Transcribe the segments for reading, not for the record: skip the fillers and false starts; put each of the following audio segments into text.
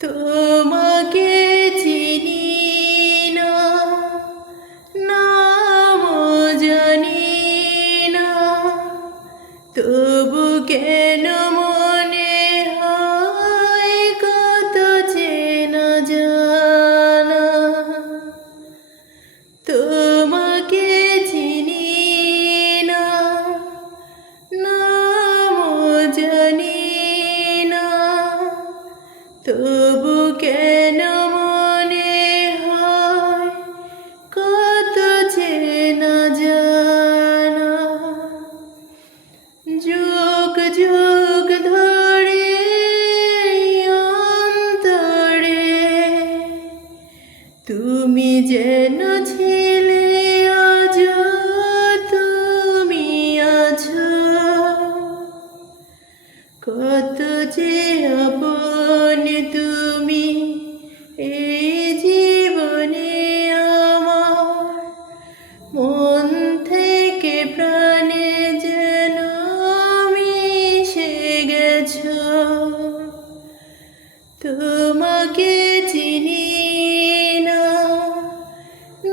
তোমাকে চিনি না, নামও জানি না, তবু কেন মনে হয় কত চেনা জানা। তোমাকে চিনি না, নামও জানি না, তবু কেন মনে হয় কত চেনা জানা। যুগ যুগ ধরে অন্তরে তুমি যেন ছিলে, আজ তুমি আছো। কত যে আপন তুমি এই জীবনে আমার, মন থেকে প্রাণে যেন মিশে গেছো। তোমাকে চিনি না,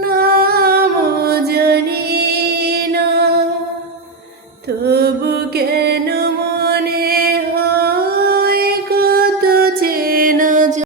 নামও জানি না, তবু কেন